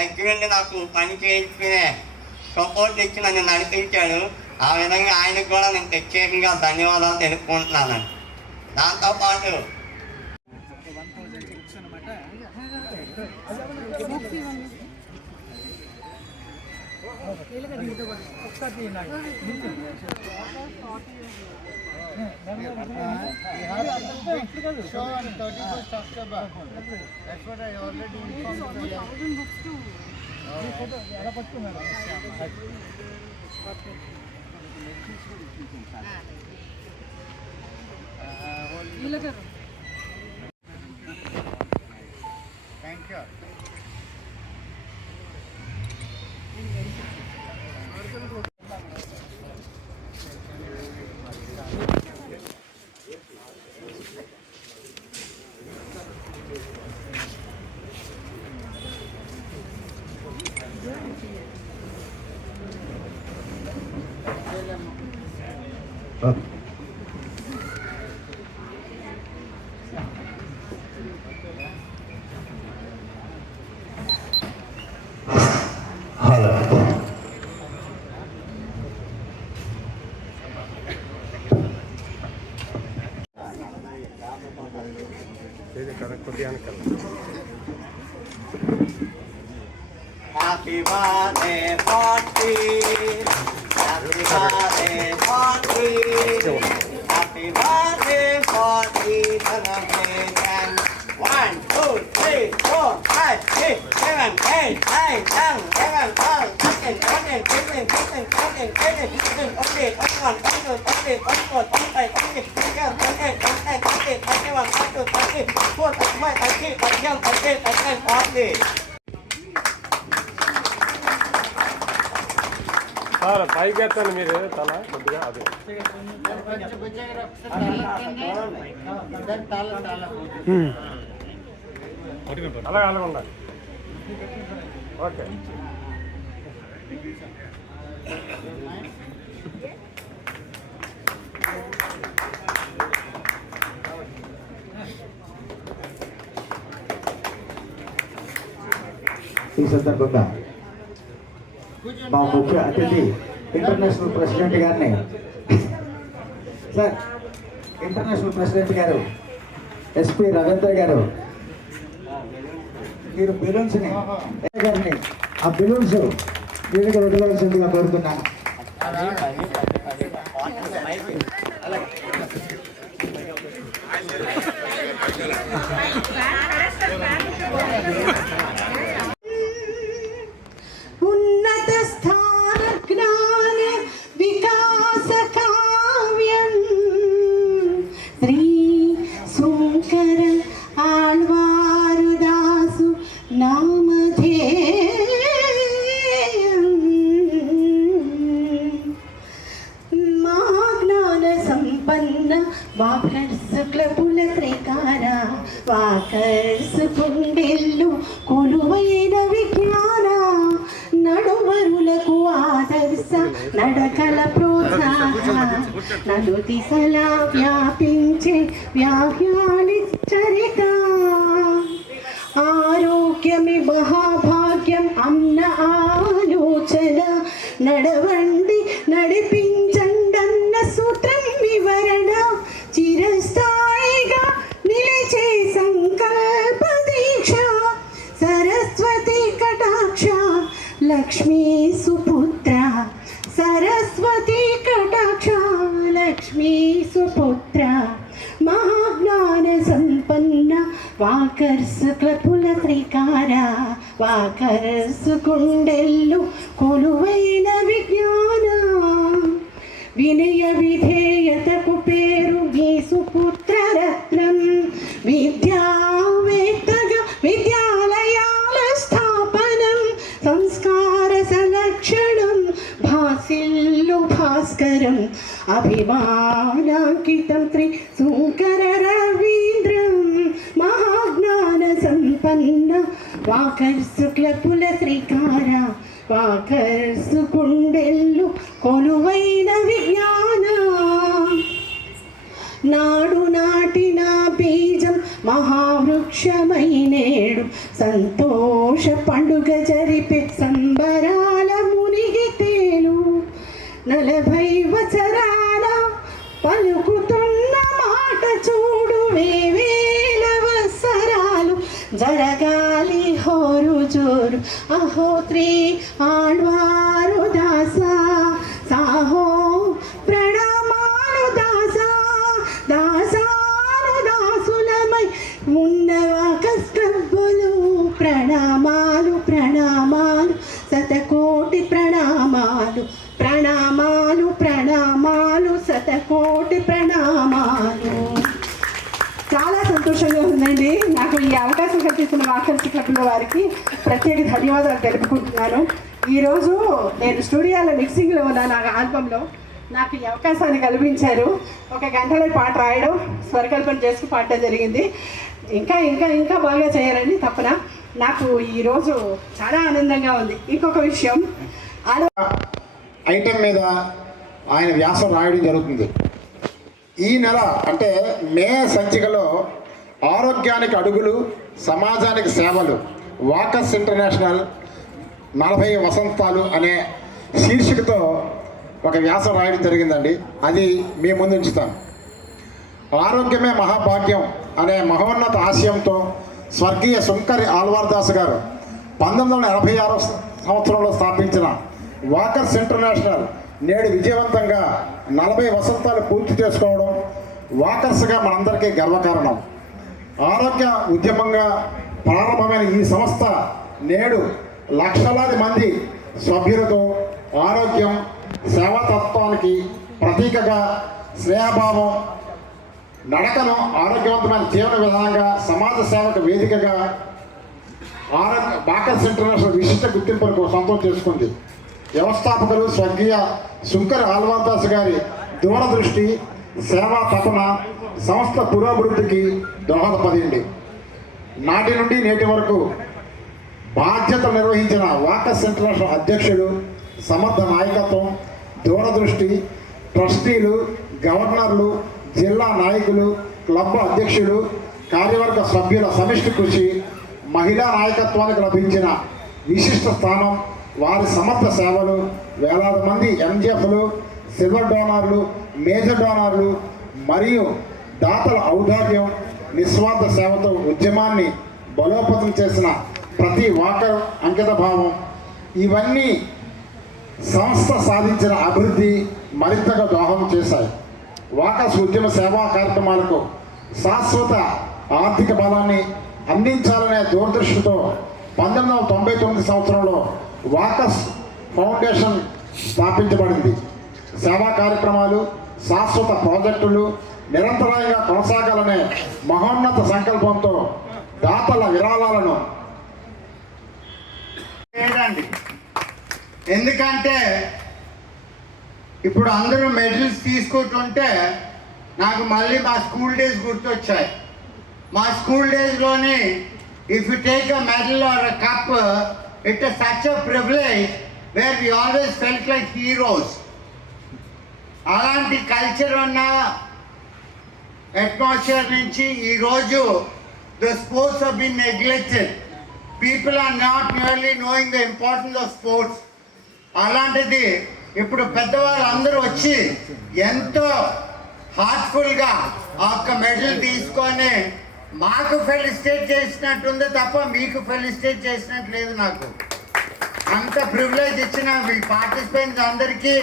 దగ్గరుండి నాకు పని చేయించుకునే సపోర్ట్ ఇచ్చి నన్ను నడిపించాడు. ఆ విధంగా ఆయనకు కూడా నేను ప్రత్యేకంగా ధన్యవాదాలు తెలుపుకుంటున్నాను. దాంతోపాటు Happy birthday, Monty. Happy birthday, Monty. Happy birthday, Monty. Celebration. 1, 2, 3, 4, 5, 6, 7, 8, 9, 10, 11, 12, 13, 14, 15, 16, 17, 18, 19, 20, 21, 22, 23, 24, 25, 26, 27, 28, 29, 30, 31, 32, 34, 35, 36, 37, 38, 39, 40. Sir పైకి ఎత్తండి మీరు తల కొద్దిగా అది అలా అలాగ ఉండాలి. ఓకే ఈ సందర్భంగా మా ముఖ్య అతిథి ఇంటర్నేషనల్ ప్రెసిడెంట్ గారిని సార్ ఇంటర్నేషనల్ ప్రెసిడెంట్ గారు ఎస్పి రవీంద్ర గారు మీరు బెలూన్స్ని గారిని ఆ బెలూన్స్ వీరికి వదిలవలసిందిగా కోరుతున్నాను. ఉన్నత స్థాన జ్ఞాన వికాస కావ్యం శ్రీ శంకర ఆళ్వారుదాసు నామధేయం మా జ్ఞాన సంపన్న వాకర్సు క్లబుల శ్రీకార వాకర్సు గుండెల్లు కొలువైన విజ్ఞాన నడువరులకు ఆదర్శ నడకల ప్రోత్సాహ నలు దిశలా వ్యాపించే వ్యాహ్యానిశ్చరిత ఆరోగ్యమే మహాభాగ్యం అన్న ఆలోచన నడవండి నడిపించండన్న సూత్రం వివరణ చిరస్థాయిగా నిలిచే సంకల్ప దీక్ష సరస్వతి కటాక్ష లక్ష్మీ సుపుత్ర సరస్వతి కటాక్ష లక్ష్మీ సుపుత్ర మహాజ్ఞాన సంపన్న వాకర్స్ క్లబుల శ్రీకార వాకర్స్ గుండెల్లు కొలువైన విజ్ఞాన వినయ విధేయతకు పేరు ఈ సుపుత్ర రత్నం విద్యావేత్తగా విద్యాలయాల స్థాపనం సంస్కార సంరక్షణం భాసిల్లు భాస్కరం అభిమానాంకితం శ్రీ శంకర రవీంద్రం మహాజ్ఞాన సంపన్న వాకర్సు క్లబుల శ్రీకార వాకర్సు గుండెల్లు కొలువైన విజ్ఞాన నాడు నాటిన బీజం మహావృక్షమై నేడు సంతోష పండుగ జరి ಗುರು ಅಹೋತ್ರಿ ಆಳ್ವಾರು ದಾಸ ಸಾಹೋ ಪ್ರಣಾಮಾನು ದಾಸ దాసాను దాసులమై ఉన్నవ కష్టబులు ప్రణామాలు ప్రణామాలు శతకోటి ప్రణామాలు ప్రణామాలు ప్రణామాలు శతకోటి ప్రణామాలు. చాలా సంతోషంగా ఉందండి. నాకు ఈ అవకాశం కల్పిస్తున్న వాకర్స్ క్లబ్లో వారికి ప్రత్యేక ధన్యవాదాలు తెలుపుకుంటున్నాను. ఈరోజు నేను స్టూడియోలో మిక్సింగ్లో ఉన్నాను. నా ఆల్బంలో నాకు ఈ అవకాశాన్ని కల్పించారు. 1 గంటలో పాట రాయడం, స్వరకల్పన చేసుకు పాడటం జరిగింది. ఇంకా ఇంకా ఇంకా బాగా చేయాలని తప్పన నాకు ఈరోజు చాలా ఆనందంగా ఉంది. ఇంకొక విషయం, ఐటెం మీద ఆయన వ్యాసం రాయడం జరుగుతుంది. ఈ నెల అంటే మే సంచికలో ఆరోగ్యానికి అడుగులు సమాజానికి సేవలు వాకర్స్ ఇంటర్నేషనల్ 40 వసంతాలు అనే శీర్షికతో ఒక వ్యాసం రాయడం జరిగిందండి. అది మీ ముందు ఉంచుతాను. ఆరోగ్యమే మహాభాగ్యం అనే మహోన్నత ఆశయంతో స్వర్గీయ సుంకరి ఆళ్వార్దాస్ గారు 1986 సంవత్సరంలో స్థాపించిన వాకర్స్ ఇంటర్నేషనల్ నేడు విజయవంతంగా 40 వసంతాలు పూర్తి చేసుకోవడం వాకర్స్గా మనందరికీ గర్వకారణం. ఆరోగ్య ఉద్యమంగా ప్రారంభమైన ఈ సంస్థ నేడు లక్షలాది మంది సభ్యులతో ఆరోగ్యం సేవాతత్వానికి ప్రతీకగా స్నేహభావం నడకను ఆరోగ్యవంతమైన జీవన విధానంగా సమాజ సేవకు వేదికగా వాకర్స్ ఇంటర్నేషనల్ విశిష్ట గుర్తింపులకు సొంతం చేసుకుంది. వ్యవస్థాపకులు స్వర్గీయ సుంకరి ఆళ్వార్దాస్ గారి దూరదృష్టి సేవా తపన సంస్థ పురోభివృద్ధికి దోహదపడింది. నాటి నుండి నేటి వరకు బాధ్యత నిర్వహించిన వాకర్స్ ఇంటర్నేషనల్ అధ్యక్షుడు సమర్థ నాయకత్వం, దూరదృష్టి, ట్రస్టీలు, గవర్నర్లు, జిల్లా నాయకులు, క్లబ్ అధ్యక్షులు, కార్యవర్గ సభ్యుల సమిష్టి కృషి, మహిళా నాయకత్వానికి లభించిన విశిష్ట స్థానం, వారి సమర్థ సేవలు, వేలాది మంది ఎంజిఎఫ్లు, సిల్వర్ డోనర్లు, మేజర్ డోనర్లు మరియు దాతల ఔదార్యం, నిస్వార్థ సేవతో ఉద్యమాన్ని బలోపేతం చేసిన ప్రతి వాకర్ అంకిత భావం ఇవన్నీ సంస్థ సాధించిన అభివృద్ధి మరింతగా దోహదం చేశాయి. వాకర్స్ ఉద్యమ సేవా కార్యక్రమాలకు శాశ్వత ఆర్థిక బలాన్ని అందించాలనే దూరదృష్టితో 1999 సంవత్సరంలో వాకర్స్ ఫౌండేషన్ స్థాపించబడింది. సేవా కార్యక్రమాలు, శాశ్వత ప్రాజెక్టులు నిరంతరంగా కొనసాగాలనే మహోన్నత సంకల్పంతో దాతల విరాళాలను లేదండి. ఎందుకంటే ఇప్పుడు అందరూ మెడల్స్ తీసుకుంటుంటే నాకు మళ్ళీ మా స్కూల్ డేస్ గుర్తొచ్చాయి. మా స్కూల్ డేస్లోని if you take a medal or a cup it is such a privilege where we always felt like heroes. అలాంటి కల్చర్ ఉన్న అట్మాస్ఫియర్ నుంచి ఈరోజు the sports have been neglected. People are not nearly knowing the importance of sports. అలాంటిది ఇప్పుడు పెద్దవాళ్ళు అందరూ వచ్చి ఎంతో హార్ట్ఫుల్గా ఆ ఒక్క మెడల్ తీసుకొని మాకు ఫెలిసిటేట్ చేసినట్టుంది తప్ప మీకు ఫెలిసిటేట్ చేసినట్టు లేదు. నాకు అంత ప్రివిలేజ్ ఇచ్చిన మీ పార్టిసిపెంట్స్ అందరికీ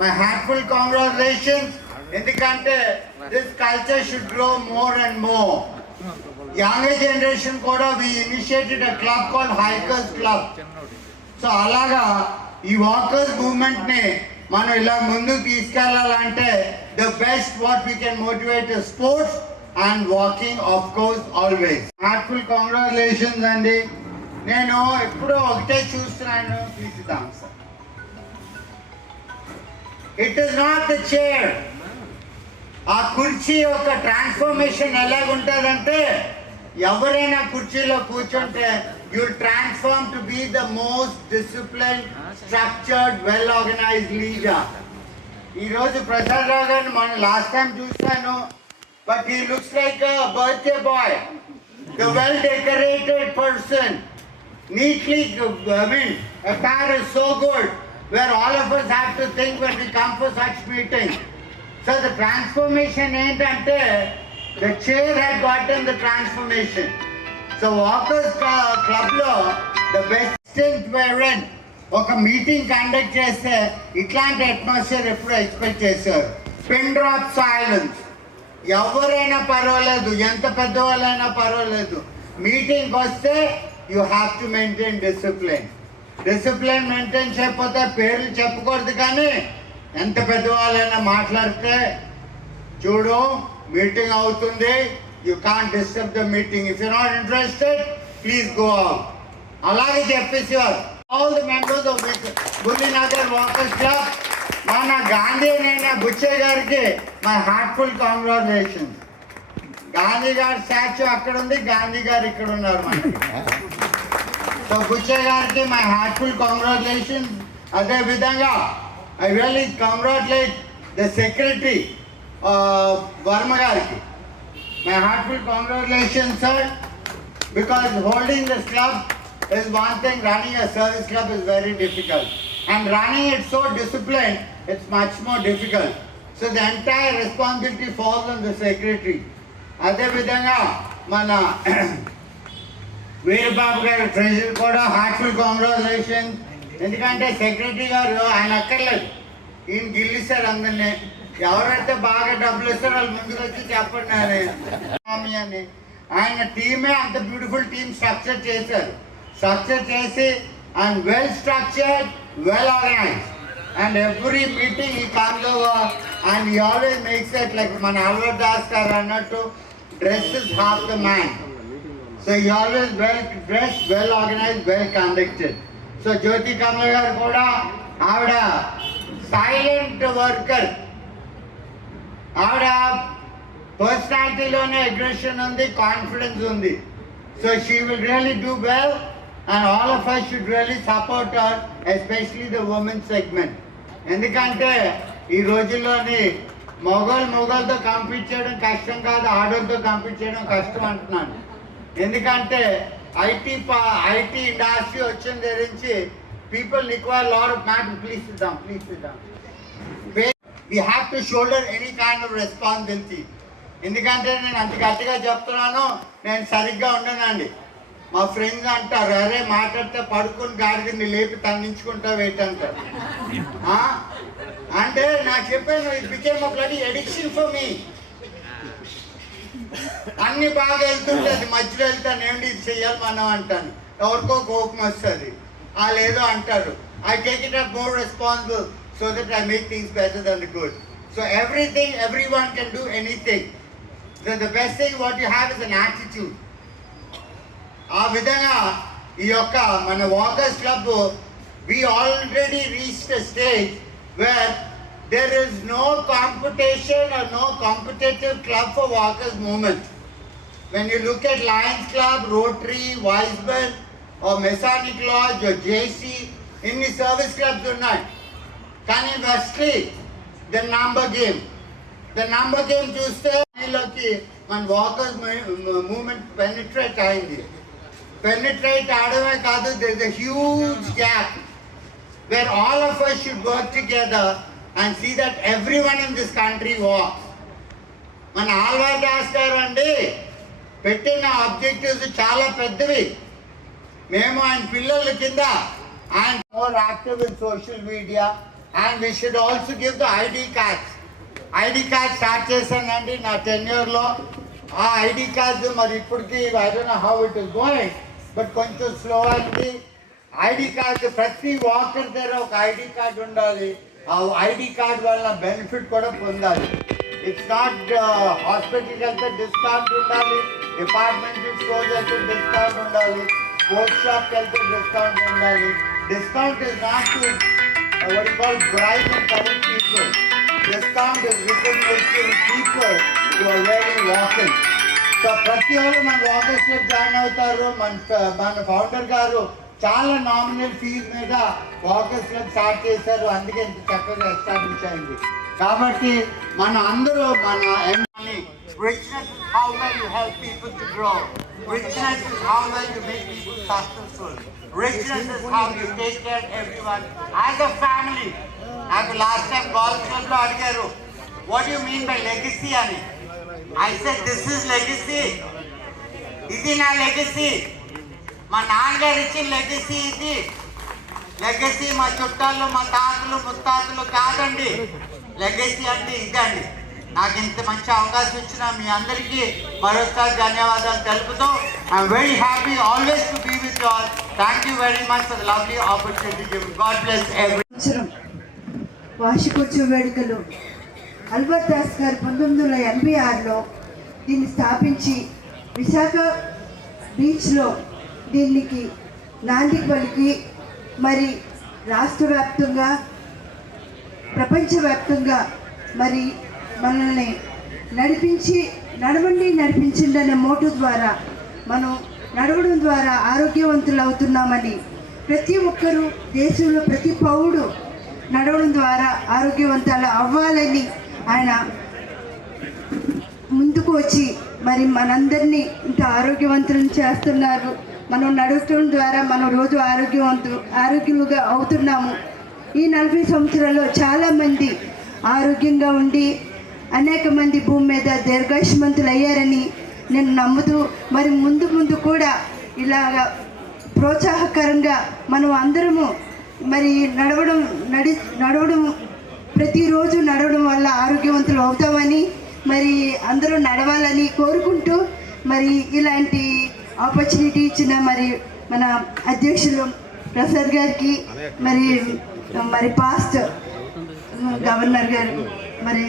మై హార్ట్ఫుల్ కంగ్రాచులేషన్స్. ఎందుకంటే this culture should grow more and more. Younger generation కూడా we initiated a club called hikers club. So అలాగా ఈ వాకర్స్ మూవ్మెంట్ ని మనం ఇలా ముందుకు తీసుకెళ్లాలంటే the best what we can motivate sports and walking of course always. Heartful congratulations అండి. నేను ఎప్పుడో ఒకటే చూస్తున్నాను, తీసుదాం sir. It is not the chair. ఆ కుర్చీ యొక్క ట్రాన్స్ఫర్మేషన్ ఎలాగుంటుందంటే ఎవరైనా కుర్చీలో కూర్చుంటే you transform to be the most discipline, structured, well organised leader. ఈరోజు ప్రసాద్ రావు గారిని మనం లాస్ట్ టైం చూస్తాను, but he looks like a birthday boy, the well decorated person, neatly, I mean, attire is so good where all of us have to think when we come for such meetings. So the transformation ఏంటంటే the chair had gotten the transformation. So walkers క్లబ్లో the best variant ఒక meeting conduct చేస్తే ఇట్లాంటి atmosphere ఎప్పుడు expect చేశారు. Pin drop silence. ఎవరైనా పర్వాలేదు, ఎంత పెద్దవాళ్ళైనా పర్వాలేదు, మీటింగ్కి వస్తే you have to maintain discipline. Discipline maintain చేయకపోతే పేర్లు చెప్పకూడదు, కానీ ఎంత పెద్దవాళ్ళైనా మాట్లాడితే చూడు మీటింగ్ అవుతుంది, you can't disturb the meeting, if you not interested please go out. అలాగే చెప్పేసేవారు. All the members of Bullinagar walkers club, మన గాంధీ అయిన బుచ్చయ్య గారికి మై హార్ట్ఫుల్ కాంగ్రాచులేషన్స్. గాంధీ గారి స్టాచ్యూ అక్కడ ఉంది, గాంధీ గారు ఇక్కడ ఉన్నారు మనకి. సో బుచ్చయ్య గారికి మై హార్ట్ఫుల్ కాంగ్రాచులేషన్స్. అదేవిధంగా I really congratulate the secretary Varma గారికి. My heartful congratulations sir, because holding this club is one thing, running a service club is very difficult, and running it so disciplined, it's much more difficult. So the entire responsibility falls on the secretary. అదే విధంగా మన వీరబాబు గారు treasury కూడా heartful congratulation. ఎందుకంటే secretary గారు ఆయన అక్కర్లేదు, ఈయన గిల్లిస్తారు అందరినీ. ఎవరైతే బాగా డబ్బులు ఇస్తారో వాళ్ళు ముందుకు వచ్చి చెప్పండి అని. ఆయన టీమే అంత బ్యూటిఫుల్ టీమ్ స్ట్రక్చర్ చేశారు. స్ట్రక్చర్ చేసి and well structured, well organised, and every meeting he comes over and he always makes it like మన అల్వర్ దాస్ గారు అన్నట్టు dress is half the man. So he always well dress, well organised, well conducted. So Jyothi Kamala garu కూడా ఆవిడ silent worker. ఆవిడ పర్సనాలిటీలోనే aggression ఉంది, confidence ఉంది. So she will really do well. And all of us should really support her, especially the women's segment. ఎందుకంటే ఈ రోజుల్లోని మొగలతో compete చేయడం కష్టం కాదు, ఆడోళ్ళతో కంపీట్ చేయడం కష్టం అంటున్నాను. ఎందుకంటే ఐటీ ఇండస్ట్రీ వచ్చిన ధరించి people require lot of matter. Please సిద్దాం. We have to shoulder any kind of responsibility. ఎందుకంటే నేను అంత గట్టిగా చెప్తున్నాను, నేను సరిగ్గా ఉండనండి. మా ఫ్రెండ్స్ అంటారు, అరే మాట్లాడితే పడుకుని గాడిని లేపి తన్నించుకుంటావు ఏంటంటారు. అంటే నాకు చెప్పాను, it became a bloody addiction for me. అన్ని బాగా వెళ్తుంటుంది, మధ్యలో వెళ్తాను, ఏంటి ఇది చెయ్యాలి మనం అంటాను. ఎవరికో కోపం వస్తుంది, వాళ్ళు ఏదో అంటారు. I take it up more responsible so that I make things better then the good. So everything, every one can do anything. So the best thing what you have is an attitude. ఆ విధంగా ఈ యొక్క మన walkers club we already reached a stage where there is no competition or no competitive club for walkers movement. When you look at Lions club, Rotary, వైస్బర్గ్, Masonic LADS, జేసీ, ఇన్ని service clubs ఉన్నాయి. కానీ firstly the number game చూస్తే దీనిలోకి మన walkers movement penetrate అయింది. Penetrate అవడమే కాదు, there is a huge gap where all of us should work together and see that everyone in this country walks. మన ఆల్వార్ దాస్ గారు అండి పెట్టిన ఆబ్జెక్టివ్స్ చాలా పెద్దవి. మేము ఆయన పిల్లల కింద ఆయన more active in social media and we should also give the ID card start చేశానండి నా టెన్యూర్లో. ఆ ఐడి కార్డు మరి ఇప్పటికీ I don't know how it is going, but కొంచెం స్లో అయింది. ఐడి కార్డు ప్రతి వాకర్ దగ్గర ఒక ఐడి కార్డు ఉండాలి. ఆ ఐడి కార్డు వల్ల బెనిఫిట్ కూడా పొందాలి. ఇట్స్ నాట్ హాస్పిటల్కి వెళ్తే డిస్కౌంట్ ఉండాలి, డిపార్ట్మెంటల్ స్టోర్స్ వెళ్తే డిస్కౌంట్ ఉండాలి, స్పోర్ట్స్ షాప్కి వెళ్తే డిస్కౌంట్ ఉండాలి. Discount is not to what you call bribe and corrupt people. Discount is recognized to people who are really walking. So ప్రతి వాళ్ళు మన వాకర్స్ క్లబ్ జాయిన్ అవుతారు. మన ఫౌండర్ గారు చాలా నామినల్ ఫీజు మీద వాకర్స్ క్లబ్ స్టార్ట్ చేశారు, అందుకే ఇంత చక్కగా ఎస్టాబ్లిష్ అయింది. కాబట్టి మన అందరూ మన richness is how well you help people to grow. Richness is how well you make people successful. Richness is how you take care of everyone as a family. నాకు లాస్ట్ టైం గోల్ఫ్ క్లబ్లో అడిగారు, what do you mean by legacy అని. I said this is legacy. ఇది నా legacy, మా నాన్నగారు ఇచ్చిన legacy ఇది. లెగసీ మా చుట్టాలు, మా తాతలు ముత్తాతలు కాదండి. లెగసీ అంటే ఇదండి. నాకు ఇంత మంచి అవకాశం ఇచ్చిన మీ అందరికీ మరోసారి ధన్యవాదాలు తెలుపుతూ I'm very happy always to be with you all. Thank you very much for the lovely opportunity given. God bless every. వార్షికోత్సవ వేడుకలు అల్బర్ట్ దాస్ గారు 1986లో దీన్ని స్థాపించి విశాఖ బీచ్లో దీనికి నాంది పలికి మరి రాష్ట్ర వ్యాప్తంగా ప్రపంచవ్యాప్తంగా మరి మనల్ని నడిపించండి అనే మోటో ద్వారా మనం నడవడం ద్వారా ఆరోగ్యవంతులు అవుతున్నామని ప్రతి ఒక్కరూ దేశంలో ప్రతి పౌరుడు నడవడం ద్వారా ఆరోగ్యవంతాలు అవ్వాలని ఆయన ముందుకు వచ్చి మరి మనందరినీ ఇంత ఆరోగ్యవంతులను చేస్తున్నారు. మనం నడవడం ద్వారా మనం రోజు ఆరోగ్యులుగా అవుతున్నాము. ఈ 40 సంవత్సరాల్లో చాలామంది ఆరోగ్యంగా ఉండి అనేక మంది భూమి మీద దీర్ఘాయుష్మంతులు అయ్యారని నేను నమ్ముతూ మరి ముందు కూడా ఇలాగా ప్రోత్సాహకరంగా మనం అందరము మరి నడవడం ప్రతిరోజు నడవడం వల్ల ఆరోగ్యవంతులు అవుతామని మరి అందరూ నడవాలని కోరుకుంటూ మరి ఇలాంటి ఆపర్చునిటీ ఇచ్చిన మరి మన అధ్యక్షులు ప్రసాద్ గారికి మరి పాస్ట్ గవర్నర్ గారు మరి